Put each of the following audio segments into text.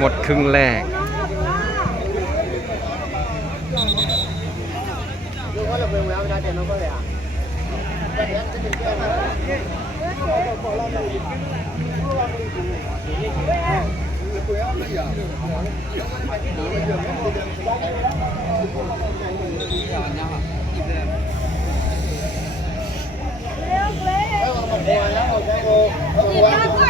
หมดครึ่งแรก ก็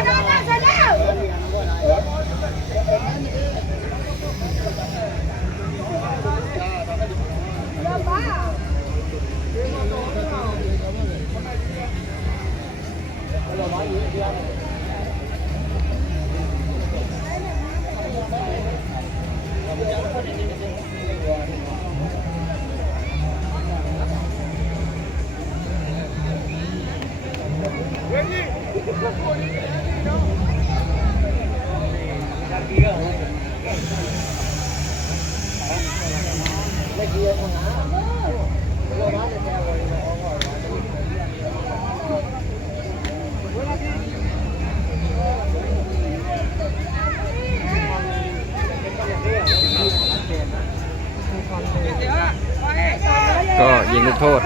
ยิงลูกโทษ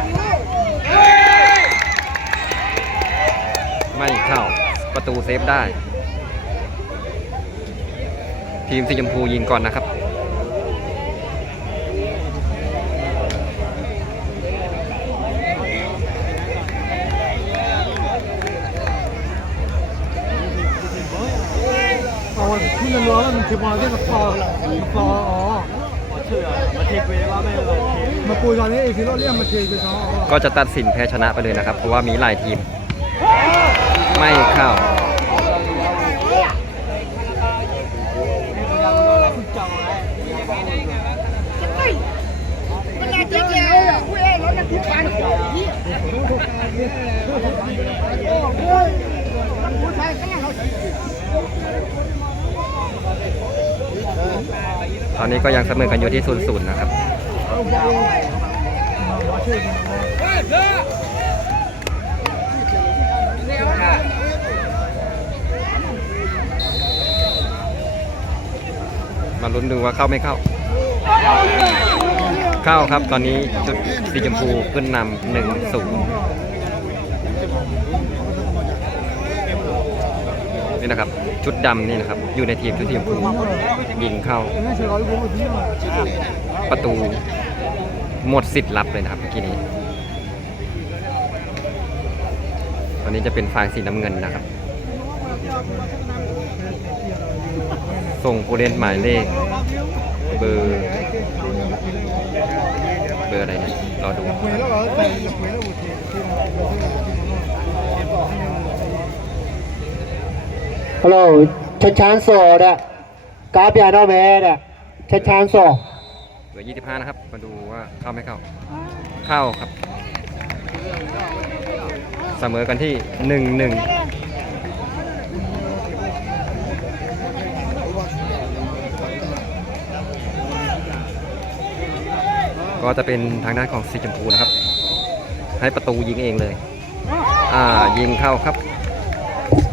ไม่เข้าประตูเซฟได้ ทีมสีชมพูยิงก่อนนะครับอ๋อที่มันร้อนมันคือมาที่มันคอมันคออ๋อ ชื่อมาเทคเวว่าไม่เลยเทคมาปุยตอนนี้ไอ้ที่เราเรียกมาเทไปเขาอ๋อก็จะตัดสินแพ้ชนะไปเลยนะครับ เพราะว่ามีหลายทีม ไม่เข้าคุณจองไว้ ตอนนี้ก็ยังเสมอกันอยู่ที่ศูนย์ศูนย์นะครับมาลุ้นดูว่าเข้าไม่เข้า เข้าครับตอนนี้ชุดสีชมพูขึ้นนำหนึ่งศูนย์นี่นะครับ ชุดดำนี่นะครับ อยู่ในทีมชุดสีชมพูยิงเข้า ประตูหมดสิทธิ์รับเลยนะครับเมื่อกี้นี้ตอนนี้จะเป็นฝ่ายสีน้ำเงินนะครับ ส่งผู้เล่นหมายเลข เบอร์เบอร์อะไรเนี่ยรอดู ปุยแล้วเรอแต่ปุยแล้วบุตรที่มาฮัลโหลชัดชานสอดะกราฟยานอแม่อะชัดชานสอเบอร์25 นะครับ มาดูว่าเข้าไม่เข้า เข้าครับ เสมอกันที่ 1-1ก็จะเป็นทางด้านของสีชมพูนะครับ ให้ประตูยิงเองเลย อ่ายิงเข้าครับ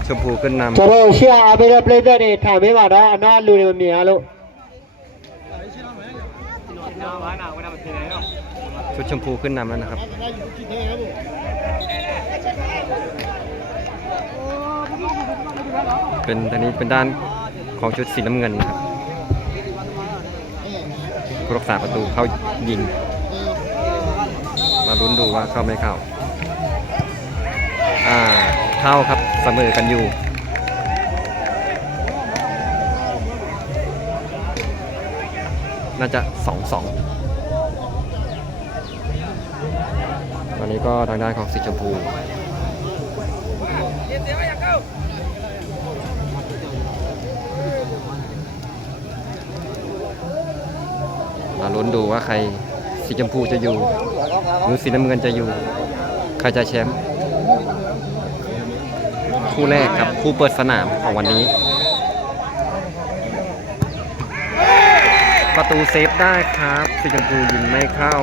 ชมพูขึ้นนำ चलो उसे आमिर अपने इधर ये थामे मारा अनार लूने मम्मी हेलो ชุดชมพูขึ้นนำแล้วนะครับ เป็นตอนนี้เป็นด้านของชุดสีน้ำเงินนะครับรักษาประตูเข้ายิง มาลุ้นดูว่าเข้าไม่เข้า อ่า เข้าครับ เสมอกันอยู่น่าจะสองสองตอนนี้ก็ทางด้านของสีชมพูมาลุ้นดูว่าใครสีชมพูจะอยู่ หรือสีน้ำเงินจะอยู่ ใครจะแชมป์ คู่แรกครับ คู่เปิดสนามของวันนี้ ประตูเซฟได้ครับสีชมพูยิงไม่เข้า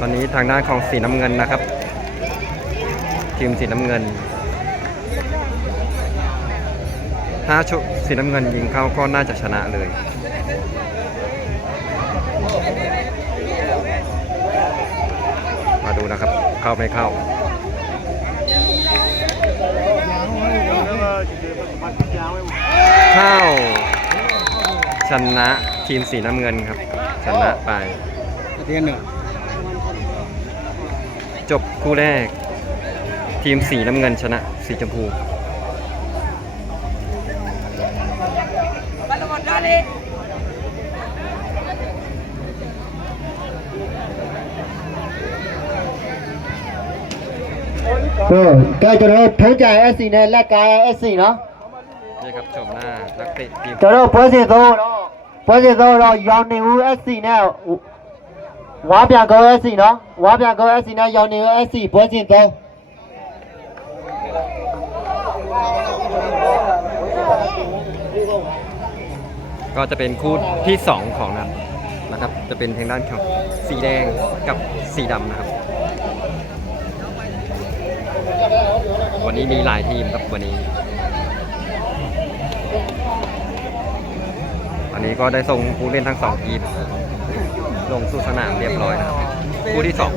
ตอนนี้ทางด้านของสีน้ำเงินนะครับ ทีมสีน้ำเงิน ถ้าชุสีน้ำเงินยิงเข้าก็น่าจะชนะเลย มาดูนะครับ เข้าไม่เข้า เข้า ชนะทีมสีน้ำเงินครับ ชนะไปเทียนหนึ่งจบคู่แรก ทีมสีน้ำเงินชนะสีชมพู ก็ก็จะได้ทั้งใจเอสซีในและกายเอสซีเนาะนี่ครับชมหน้านักเตะทีมจะได้โพ่อเสิโตโพ่อเสิโตเรายองนิวเอสีเนี่ยวาเปียโกเอสีเนาะวาเปียโกเอสีเนี่ยยองนิวเอสีโพสิโตก็จะเป็นคู่ที่ 2 ของนั้นนะครับ จะเป็นทางด้านของสีแดงกับสีดำนะครับ วันนี้มีหลายทีมครับวันนี้ อันนี้ก็ได้ส่งผู้เล่นทั้งสองทีมลงสู่สนามเรียบร้อยนะครับ คู่ที่สอง